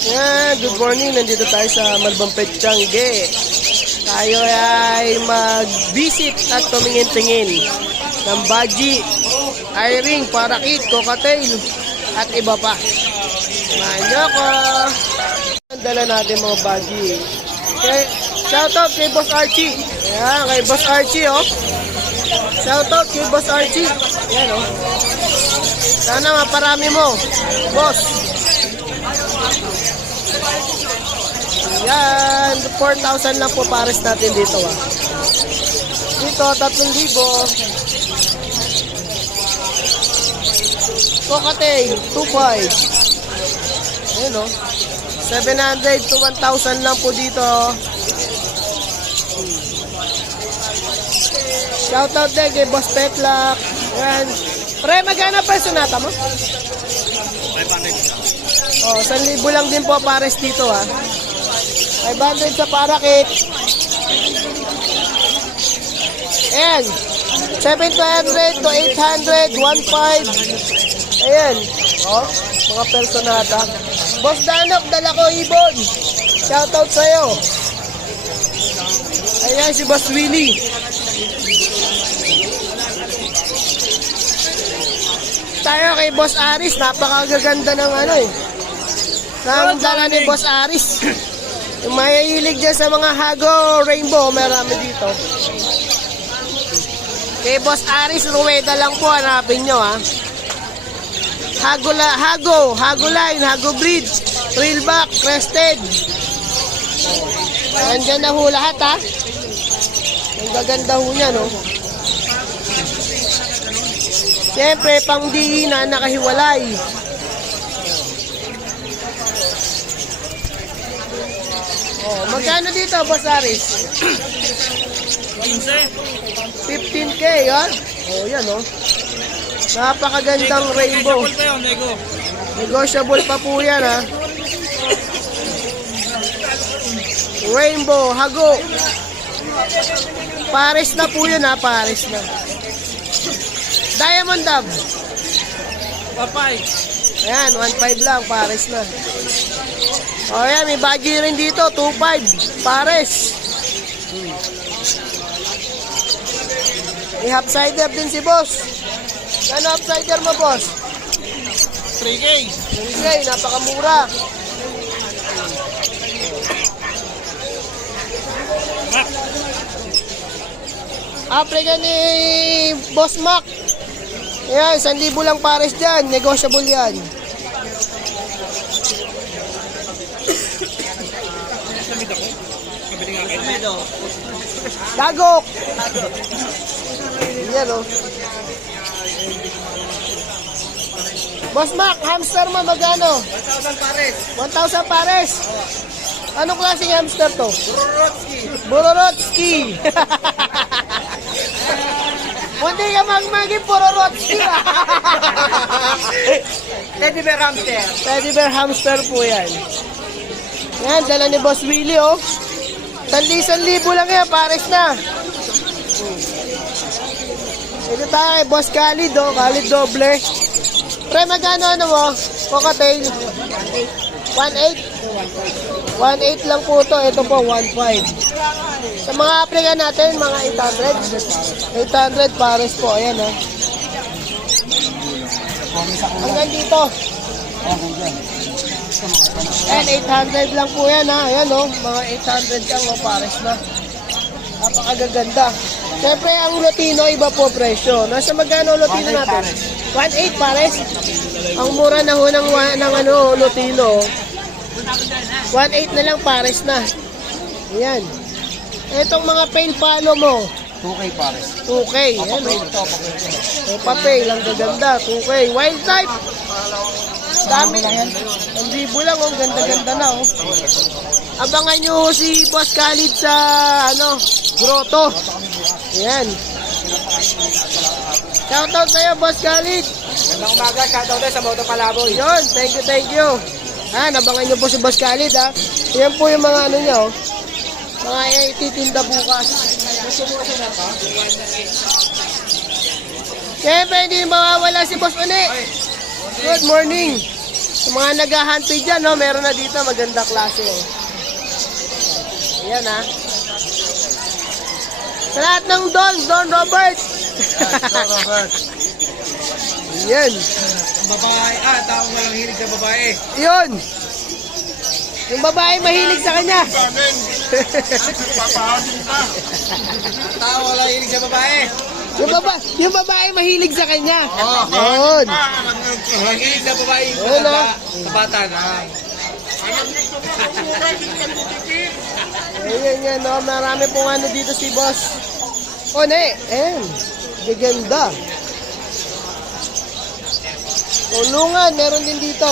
Yan, good morning. Nandito tayo sa Malbampet Tiangge. Tayo ay mag-visit at tumingin-tingin ng baji, eye-ring, parakit, cocktail, at iba pa. Samahan niyo ako. Ang dala natin mga baji. Okay. Shoutout kay Boss Archie. Ayan, kay Boss Archie, oh. Shoutout kay Boss Archie. Ayan, oh. Sana maparami mo. Boss. Yan, 4,000 lang po pares natin dito ah. Dito, 3,000. Cocktail, 2,500. Ayun oh. 700 to 1,000 lang po dito. Shoutout din kay Boss Petlak. Yan. Pre, magkano pa yung sonata mo? 500 Oh, 1,000 lang din po pares dito ha. 500 sa parakit. Ayan. 700 to 800, 1.5. Ayan. Oh, mga personata. Boss Danok, dala ko ibon. Shoutout sa'yo. Ayan si Boss Willie. Tayo kay Boss Aris, napakagaganda ng ano eh. Ng dala ni Boss Aris. Yung mahihilig dyan sa mga hago rainbow, marami dito. Kay Boss Aris, Rueda lang po, hanapin nyo ha. Hago, la, hago, hago line, hago bridge, trail back, crested. Andyan na ho lahat ha. Ang gaganda ho niya no. Siyempre, pang diina, nakahiwalay. Oh, magkano dito, Boss Aris? 15 15K, ha? Oh, yan, oh. Napakagandang rainbow. pa yun, Nego. Negotiable pa po yan, ha? Rainbow, hago. Pares na po yun, ha? Pares na. Diamond Dove. Papay. Ayan, 1.5 lang, pares na. O yan, may budget rin dito, 2.5, pares. Hmm. May half cider din si boss. Ano half cider mo, boss? 3K. Hindi, napakamura. Mac. Aprika ni Boss Mac. Ayan, 1,000 lang pares dyan. Negotiable yan. Namit ako. Kabili nga kayo. Ito. Dagok! Yan o. Boss Mac, hamster mo magano? 1,000 pares. 1,000 pares. Anong klaseng hamster to? Rorotsky. Bororotski. Hindi ka magmaging Bororotski ah. Teddy Bear Hamster. Teddy bear hamster po yan. Yan, dala ni Boss Willie oh. Sanlisan libo lang yan, pares na. Ito tayo kay Boss Khalid oh, Khalid doble. Pre, magkano ano mo? Cocktail? 1.8? 1.8 lang po to. Ito po, 1.5. Sa mga Africa natin, mga 800. 800 pares po. Ayan oh. Hanggang dito. Ayan, 800 lang po yan ha. Ayan o, mga 800 lang o, pares na. Napakagaganda. Siyempre, ang Lutino, iba po presyo. Nasa magkano ang Lutino natin? 1.8 pares. Ang mura na ho ng, ng ano, Lutino. 1.8 na lang pares na. Ayan. Itong mga pain palo mo, 2K pares. 2K. Ayan o. Ito, papel. May papel, ang gaganda. 2K. Wild type. Dami. Ang libo lang, oh. Ganda-ganda na, oh. Abangan nyo si Boss Khalid sa, ano, grotto. Ayan. Shoutout sa'yo, Boss Khalid. Magandang umaga. Shoutout tayo sa Moto Palaboy. Yun, thank you, thank you. Ayan, abangan nyo po si Boss Khalid, ha. Yan po yung mga ano nyo, oh. Mga ititinda bukas. Siyempre, hindi mawawala si Boss Uli. Good morning. Sa mga naghahantoy dyan, no, meron na dito maganda klase. Oh. Ayan ha. Sa lahat ng Don, Don Robert. Ayan. Babae, ah, tao walang hilig sa babae. Yun. Yung babae mahilig sa kanya. Tao walang hilig sa babae. Yung, baba, yung babae mahilig sa kanya. Oo. Yun. Walang hilig sa babae. Sa Ayun, bata, ah. sa bata na. Ayan yan, no? Marami pong ano dito si boss. O, ne. Ayan. Gaganda. Tulungan, meron din dito.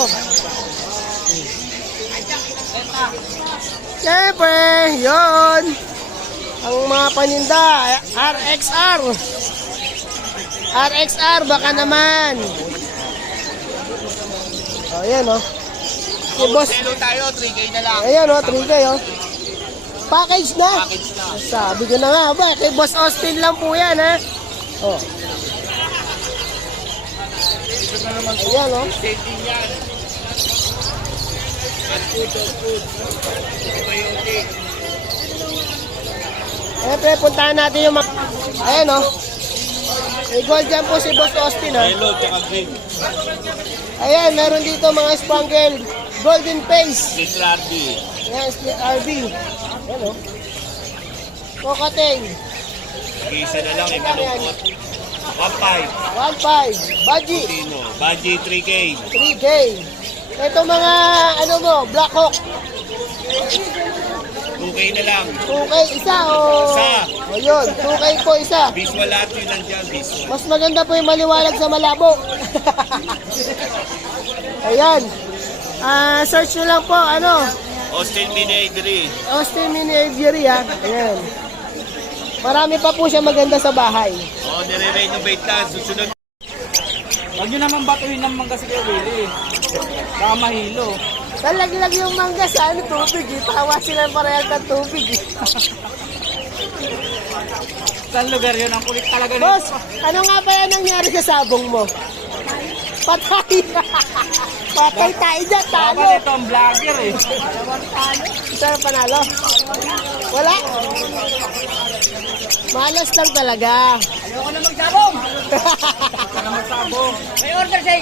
Siyempre, yon. Ang mga paninda, RXR. RXR, baka naman. O, ayan, o. Si boss, tayo, 3K na lang. Ayan o, 3K o. Package na. Package na. Sabi ko na nga ba, kay Boss Austin lang po yan ha. Oh. Ayan o. Setting yan. Fast food, fast food. Siyempre, puntahan natin yung mga... Ayan o. May gold dyan po si Boss Austin ha. Hello, tsaka green. Ayan, meron dito mga spangled golden face. Little RD. Ayan, split RB. Ayan o. Cocktail. Isa na lang, malungkot. 1.5. 1.5. Budgie. Tino. Budget 3K. 3K. Ito mga, ano mo, Black Hawk. 2K na lang. 2K isa o... Isa. O yun, 2K po isa. Visual lahat yun nandiyan. Visual. Mas maganda po yung maliwalag sa malabo. Ayan. Ah, search nyo lang po, ano, Austin Binadry. Austin Mini Aviary, ha. Ayan. Marami pa po siya maganda sa bahay. Oo, nire-renovate lang. Susunod. Huwag nyo naman batuhin ng mangga si Kuya Willie. Baka mahilo. Talaglag yung mangga sa ano, tubig, eh. Tawa sila parehas ng tubig, eh. Saan lugar yun? Ang kulit talaga nito. Boss, ano nga ba yan nangyari sa sabong mo? Patay. Patay tayo dyan, talo. Dapat ito ang vlogger eh. Isa na panalo? Wala? Malas lang talaga. Ayoko na magsabong. Ayoko na magsabong. May order sa'yo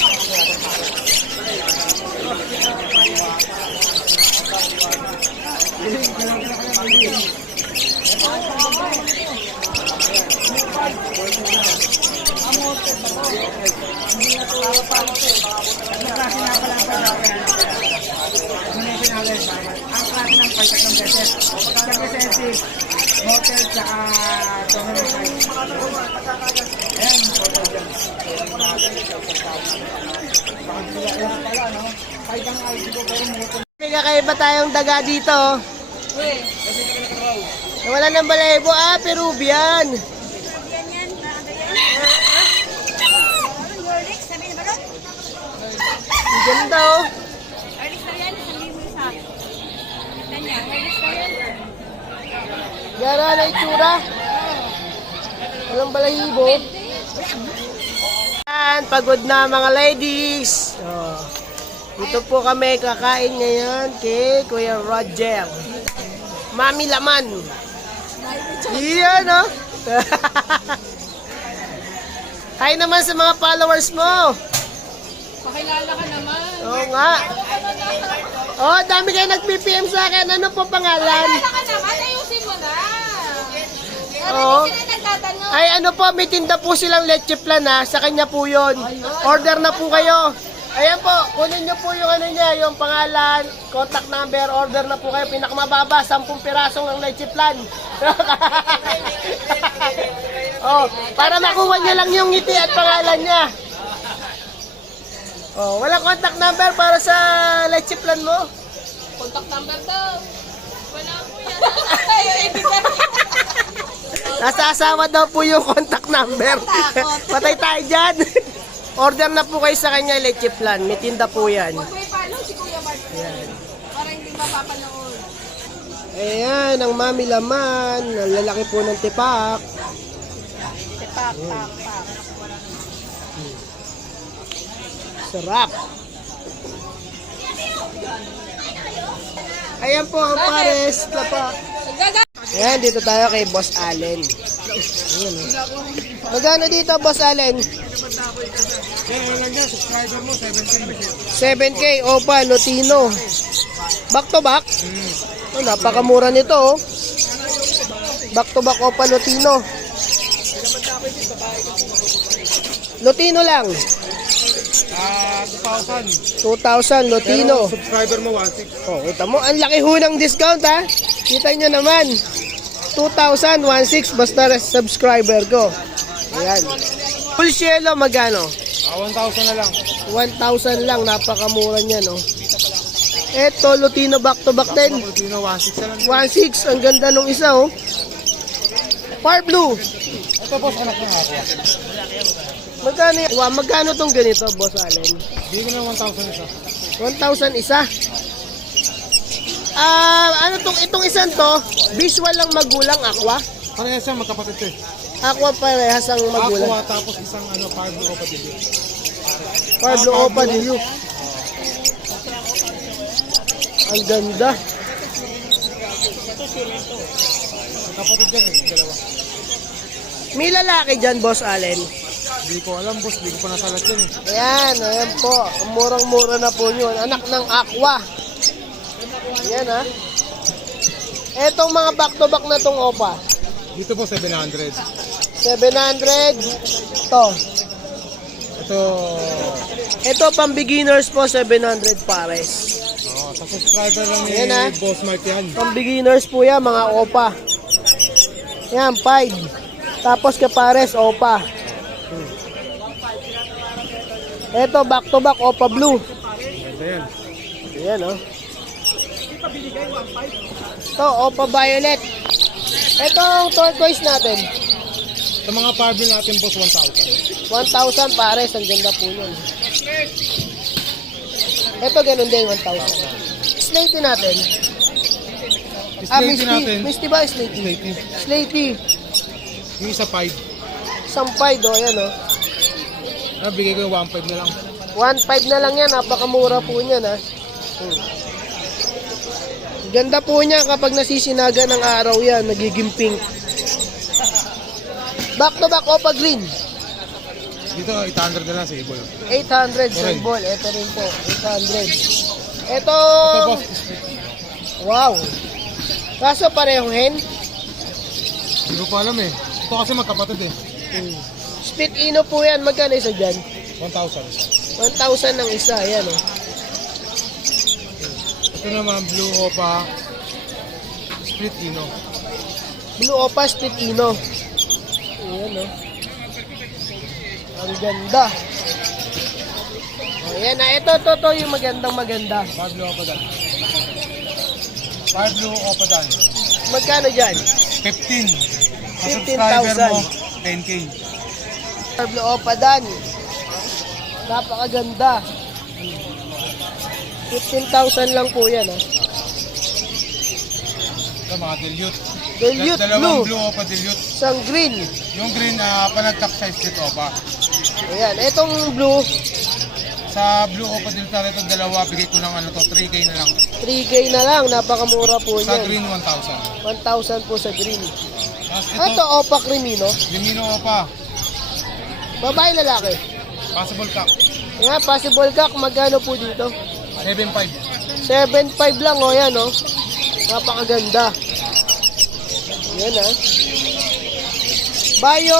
yan? Ang klase ng pagkat ng beses. Sa beses, hotel tsaka dominant size. Ayan, hotel dyan. Kaya pala, no? Kahit ang ID ko, pero mo Kakaiba tayong daga dito. Wala ng balaybo. Ah, Peruvian. Ba nun? Ang ganda oh. Yan, yan. Gara na itsura. Walang balahibo. Yan, pagod na mga ladies. Oh. Dito po kami kakain ngayon kay Kuya Roger. Mami Laman. Iyan, oh. Hi naman sa mga followers mo. Pakilala ka naman. Oo nga. Oh, dami kayo nag-PPM sa akin. Ano po pangalan? Pakilala ka naman, ayusin mo na. Oo. Ay ano po, may tinda po silang leche plan ha. Sa kanya po yon. Order na po kayo. Ayan po, kunin nyo po yung ano niya, yung pangalan, contact number, order na po kayo. Pinakamababa, 10 pirasong ng leche plan. oh, para makuha niya lang yung ngiti at pangalan niya. Oh, wala contact number para sa leche plan mo. Contact number daw. Wala po yan. Nasa asawa daw po yung contact number. Patay tayo dyan. Order na po kayo sa kanya leche plan. May tinda po yan. Huwag may follow si Kuya Bart. Para hindi mapapanood. Ayan, ang mami laman. Ang lalaki po ng tipak. Pak, pak, pak. Sarap. Ayan po ang pares. Tapa. Ayan, dito tayo kay Boss Allen. Ayan, oh. Magkano dito, Boss Allen? Subscriber mo, 7K. 7K, Opa, Lutino. Back to back? Oh, napakamura nito, oh. Back to back, Opa, Lutino. Lutino lang. Ah, 2,000. 2,000, Lutino. subscriber mo, 1,600. Oh, kita mo, ang laki ho ng discount, ha? Kita nyo naman. 2,000, 1,600, basta subscriber ko. Ayan. Full cielo, magano? Ah, 1,000 na lang. 1,000 lang, napakamura niya, no? Eto, Lutino back to back din. Lutino, 1,600 na lang. 1.6, ang ganda nung isa, oh. Far blue. Ito, boss, anak ng ako. Magkano, wa, magkano tong ganito, Boss Allen? Hindi ko na 1,000 isa. 1,000 isa. Ah, ano tong itong isang to? Visual lang magulang aqua. Parehas yan, magkapatid to eh. Aqua parehas ang magulang. Aqua, tapos isang ano, Pablo o Padilla. Far blue opa din yun. Ang ganda. Magkapatid yan eh, dalawa. May lalaki dyan, Boss Allen. Hindi ko alam, boss. Hindi ko pa nasalat yan eh. Ayan, ayan po. Ang Murang-mura na po yun. Anak ng aqua. Ayan ha. Etong mga back-to-back na tong opa. Dito po, 700. 700. To. Ito, Ito pang beginners po, 700 pares. oh, sa subscriber lang ni Ayan, ah. Boss Mark yan. Pang beginners po yan, mga opa. Yan, 5. Tapos kapares, opa. Ito, back-to-back, opa blue. Ganda yan. Ayan, oh. Ito, opa violet. Ito ang turquoise natin. Sa mga Pablo natin, boss, 1,000. 1,000 pares. Ang ganda po nun. Ito, ganun din, 1,000. Slaty natin. Ah, Misty. natin. Misty ba? Slaty. Slaty. Slaty. Yung isa 5. Sampay do, ayan, oh. Ah, bigay ko yung 1,500 na lang. 1.5 na lang yan. Napakamura po niyan, ha. Hmm. Ganda po niya kapag nasisinaga ng araw yan. Nagiging pink. Back to back, opa green. Dito, 800 na lang sa Ibol. 800 Orange. symbol. Ito rin po. 800. Ito, wow. Kaso parehong hen. Hindi ko pa alam eh. Ito kasi magkapatid eh. Hmm. Split ino po yan. Magkano isa dyan? 1,000. 1,000 ng isa. Ayan, oh. Ito naman, Blue Opa. Split Ino. Blue Opa Split Ino. Ayan, oh. Ang ganda. Ayan na. Ito, to, to, yung magandang maganda. Pablo Opa Dan. Pablo Opa Dan. Magkano dyan? 15. Sa 15,000. subscriber mo, 10K. Blue Opa Dan. Napakaganda. 15,000 lang po yan, oh. Ito mga dilute. Dilute Dalawang blue. Blue Opa dilute. Isang green. Yung green, uh, panagtap size split Opa. Ayan. Itong blue, Sa Blue Opa dilute natin itong dalawa, bigay ko ng ano to, 3K na lang. 3K na lang. Napakamura po Sa yan. green, 1,000. 1,000 po sa green. Tapos Ito, ito, Opa Crimino. Limino Opa. Babae lalaki. Possible cup. Ayan, possible cock. Magkano po dito? 7.5. 7.5 lang, oh, yan, oh. Napakaganda. Yan, ah. Bayo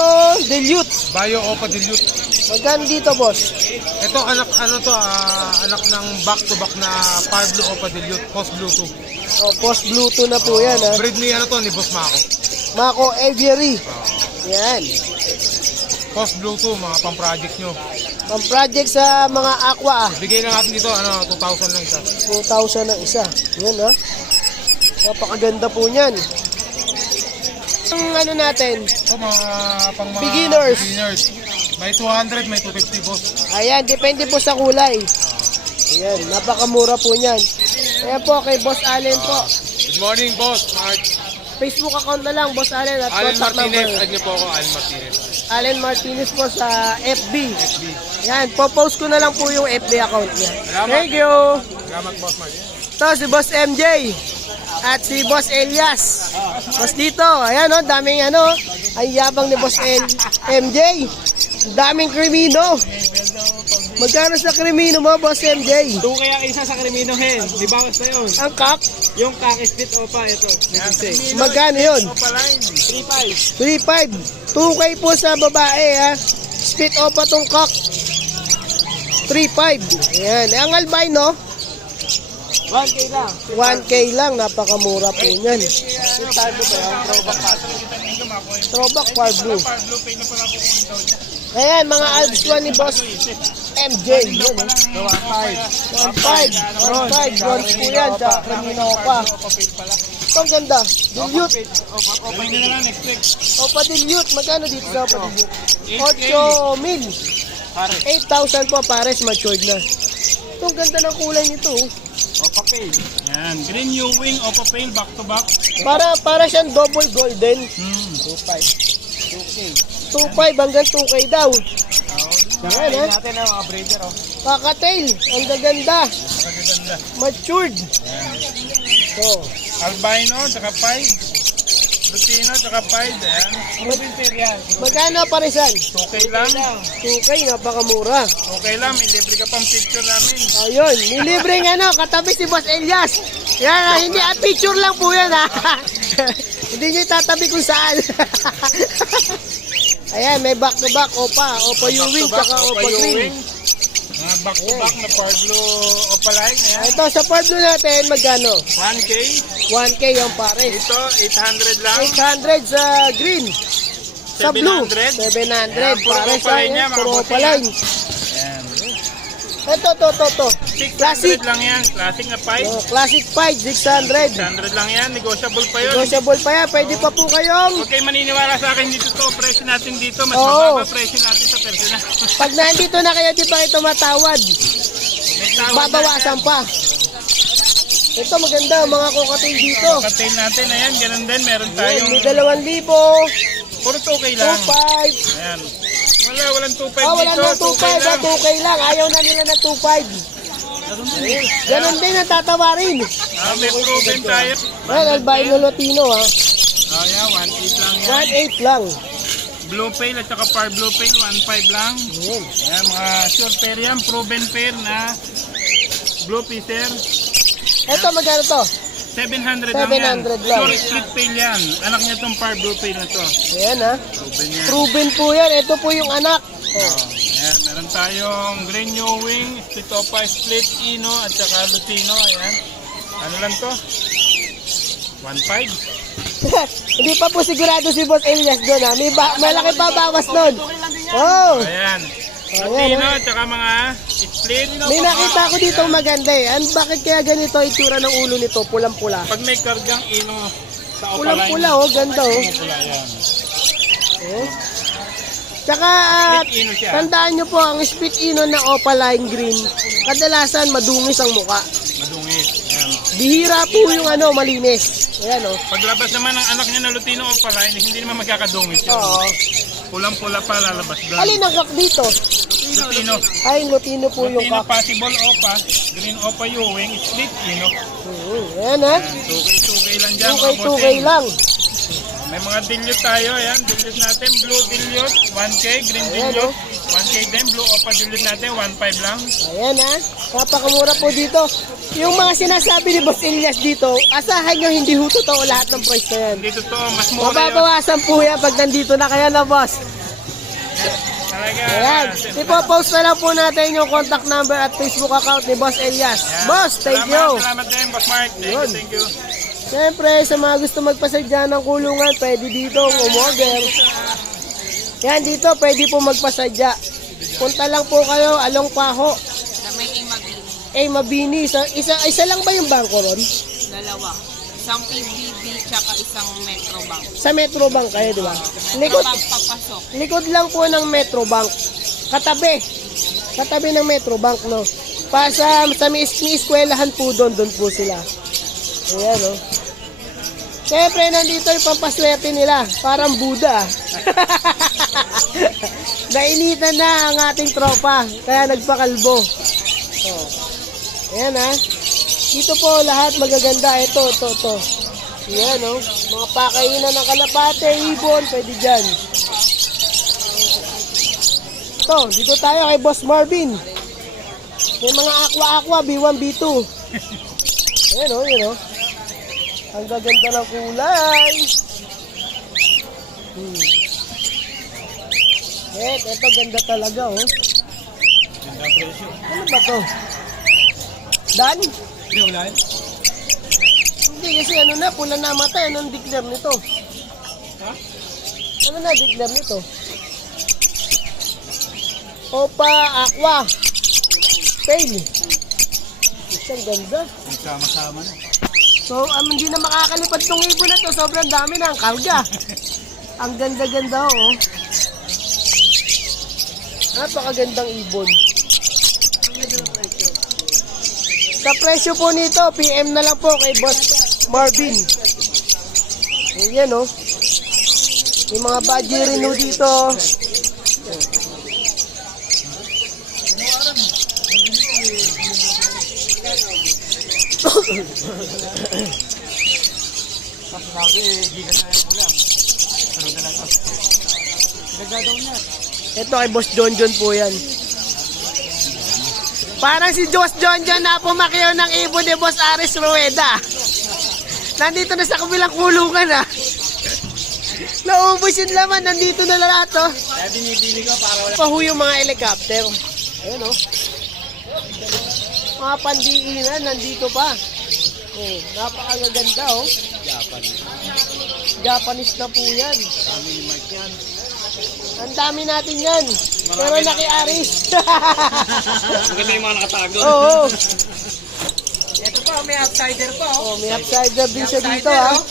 Dilute. Bio Opa dilute. Magkano dito, boss? Ito anak ano to ah, anak ng back to back na Pablo Opa dilute post Bluetooth. Oh, post Bluetooth na po yan, ah. Breed ni ano to ni Boss Mako. Mako Aviary. Yan. Post Bluetooth mga pang project nyo. Pang project sa mga aqua, ah. Bigay lang natin dito ano 2,000 lang isa. 2,000 ang isa. Yan, ah. Napakaganda po niyan. Ang ano natin, Ito mga pang mga Beginners. beginners. May 200, may 250 boss. ayan, depende po sa kulay. Ayan, napakamura po niyan. Ayan po, kay Boss Allen po. Good morning boss. Mark. Facebook account na lang, Boss Allen, at Alan contact Martinez. number. Add niyo po ako, Alan Martinez. Allen Martinez po sa FB. Yan, po-post ko na lang po yung FB account niya. Thank you. Salamat boss Mark. Ito si Boss MJ at si Boss Elias. Boss dito, ayan o, daming ano, ang yabang ni Boss El MJ. Daming krimino. Magkano sa krimino mo, Boss MJ? Ito kaya isa sa Crimino Hen. Di ba basta yun? Ang kak, Yung kakis opa, ito. Magkano yun? Opaline. 3.5. 2K po sa babae ha. Split opa tong kak. 3.5. Ayan. Ang albino, 1K lang. 1K lang. Napakamura po niyan. Throwback far blue. Ayan, mga Alps ko ni Boss MJ. Yun, oh. 1.5. 1.5. Bronze po yan. Sa Camino pa. Ito ang ganda. Dilute. Opa Dilute. Magkano dito sa Opa Dilute? 8 mil. Pare. 8,000 po pares matured na. Ito ang ganda ng kulay nito. oh. Opa Pale. Yan. Green New Wing, Opa Pale, back to back. Para para siyang double golden. Hmm. 2.5 hanggang 2K daw. Yan ha. natin ang mga breeder, oh. Kakatail. Ang gaganda. Magaganda. Matured. So, Albino, tsaka 5. Lutino, tsaka 5. Ayan. Provincer yan. magkano parisan? Okay lang. 2K, napakamura. Okay lang. May libre ka pang picture namin. Ayun, nilibreng ano, katabi si Boss Elias. Yan, ah, hindi, ah, picture lang po yan ha. hindi niyo itatabi kung saan. Ayan, may back to back, opa, opa Ewing, tsaka opa green. Back to back na Pablo Opaline. Ayan. Ito, sa Pablo natin, magkano? 1K. 1K yung pares. Ito, 800 lang. 800 sa green. Sa blue, 700. 700. Ayan, puro Pares sa opaline niya, mga puro opaline. Ayan. Ito, to, to, to. 600 Classic. lang yan. Classic na 5. Oh, classic 5, 600. 600 lang yan. Negotiable pa yun. Negotiable pa yan. Pwede pa po kayong kayo maniniwala sa akin dito to. Presyo natin dito. Mas Oo. mababa presyo natin sa personal. Pag nandito na kayo, di pa ito matawad. May tawad Babawasan pa. Ito maganda, mga kokatail dito. Cocktail natin. Ayan, ganun din. Meron Ayun, tayong may dalawang libo, puro 2K lang. 2.5. Ayan. Wala, walang 2.5 Ah, wala dito. nang 2.5, ah, lang. 2K lang. Ayaw na nila na 2.5. Ganun din ang tatawarin. Ah, may proven tayo. Ayan, albino Latino ha. Oh, yeah, 1.8 lang yan. 1.8 lang. Blue Pale at saka Par Blue Pale, 1.5 lang. Ayun. Ayan, mga sure pair yan. Proven pair na Blue Peter. Ito magkano to? 700 lang yan. 700 lang. Sure split pail yan. Anak niya tong Par Blue Pale na to. Ayan ha. Proven yan. Proven po yan. Ito po yung anak. Oh. Ayan, meron tayong Green New Wing, Split Split Ino, at saka Lutino. Ayan. Ano lang to? 1.5. Hindi pa po sigurado si Boss Elias doon ha. May ba- malaki pa bawas doon. Oh. Ayan. Ayan, Lutino, at saka mga split. May nakita ko dito maganda eh. An bakit kaya ganito itsura ng ulo nito? Pulang-pula. Pag may kargang Ino sa. Pulang-pula oh, ganda oh. Pula yan. oh. Tsaka siya. tandaan nyo po ang split ino na opaline green. Kadalasan madungis ang muka. Madungis. Ayan. Bihira po yung ano, malinis. Ayan oh. Paglabas naman ng anak niya na Lutino Opaline, hindi naman magkakadungis yun. Oo. Pulang-pula pa lalabas doon. Alin ang kak dito? Lutino. Ay, Lutino po yung Lutino kak. possible Opa, Green Opa Ewing, Split Ino. Mhm. Ayan ha. Ayan, 2K, 2K lang dyan. 2K, mga 2K bossing. lang. May mga dilute tayo, ayan, dilute natin, blue dilute, 1K, green Ayan, dilute, 1K din, blue opa dilute natin, 1.5 lang. Ayan ha. Napakamura po dito. Yung mga sinasabi ni Boss Elias dito, asahan nyo hindi ho totoo lahat ng price na yan. Dito to, mas mura yun. Mababawasan po yan pag nandito na kaya na boss. Talaga. Ayan. Ipo-post na lang po natin yung contact number at Facebook account ni Boss Elias. Ayan. Boss, thank salamat, you. Salamat din, Boss Mark. Thank Yun. you, thank you. Siyempre, sa mga gusto magpasadya ng kulungan, pwede dito umorder. Yan, dito pwede po magpasadya. Punta lang po kayo, Along Paho. Na may. Eh, Mabini. Isa, isa, isa lang ba yung bangko ron? Dalawa. Isang PBB tsaka isang Metro Bank. Sa Metro Bank kayo, di ba? Likod, papasok. likod lang po ng Metro Bank. Katabi. Katabi ng Metro Bank, no? Pa sa, sa may, may eskwelahan po doon, doon po sila. Ayan, no? Siyempre, nandito yung pampaswerte nila. Parang Buddha. Nainitan na ang ating tropa. Kaya nagpakalbo. Oh. Ayan, ha? Dito po lahat magaganda. Ito, ito, ito. Ayan, no? Mga pakainan ng kalapate, ibon, pwede dyan. Ito, dito tayo kay Boss Marvin. May mga aqua-aqua, B1, B2. Ayan, oh, yun, oh. Ang gaganda ng kulay. Hmm. Eh, ito ganda talaga, oh. Ano ba to? Dan? Hindi, wala yun. Hindi kasi ano na, pula na matay. Anong declare nito? Ha? Ano na declare nito? Opa Aqua. Tail. Isang ganda. Nagsama-sama na. So, um, hindi na makakalipad tong ibon na to. Sobrang dami na ang karga. ang ganda-ganda, oh. Napakagandang ibon. Sa presyo po nito, PM na lang po kay Boss Marvin. Ayan, oh. May mga badge rin dito. Tapos sabi, hindi ka tayo ulam. Pero talaga. Nagagaw niya. Ito kay Boss John John po yan. Parang si Boss John John na pumakyaw ng ibon ni Boss Aris Rueda. Nandito na sa kabilang kulungan ah. Naubos yung laman, nandito na lahat oh. Kaya binibili ko para wala. Pahu yung mga helicopter. Ayun oh. Mga pandiinan, nandito pa. Oh, napakaganda oh. Japanese. Japanese na po yan. Family mart yan. Ang dami natin yan. Pero naki-aris. Maganda yung mga nakatago. Oo. Ito pa, may outsider pa, oh. Oh, may upsider din siya dito Outsider, ah. oh.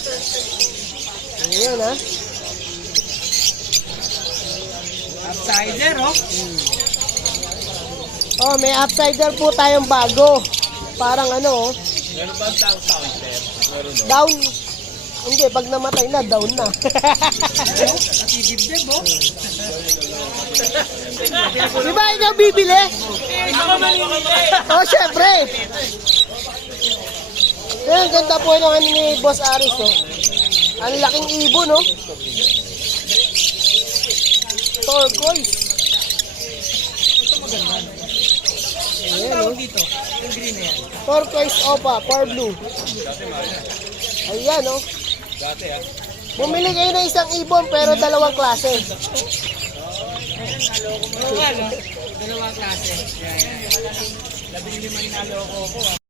Ayan ah. Outsider, oh. Oh, may upsider po tayong bago. Parang ano oh. Meron ba ang sound counter? Meron no? Down. Hindi, pag namatay na, down na. Natidibdib, oh. Di ba ikaw bibili? Ako mamimili. Oh, syempre. Ayan, ganda po ng ano ni Boss Aris oh. Ang laking ibon oh. Turquoise. Ayan oh. dito. Yung green na yan. Turquoise opa, par blue. Ayan oh. Dati ah. Bumili kayo ng isang ibon pero dalawang klase. Oo nga, no? Dalawang klase. Labing lima yung naloko ko, ah.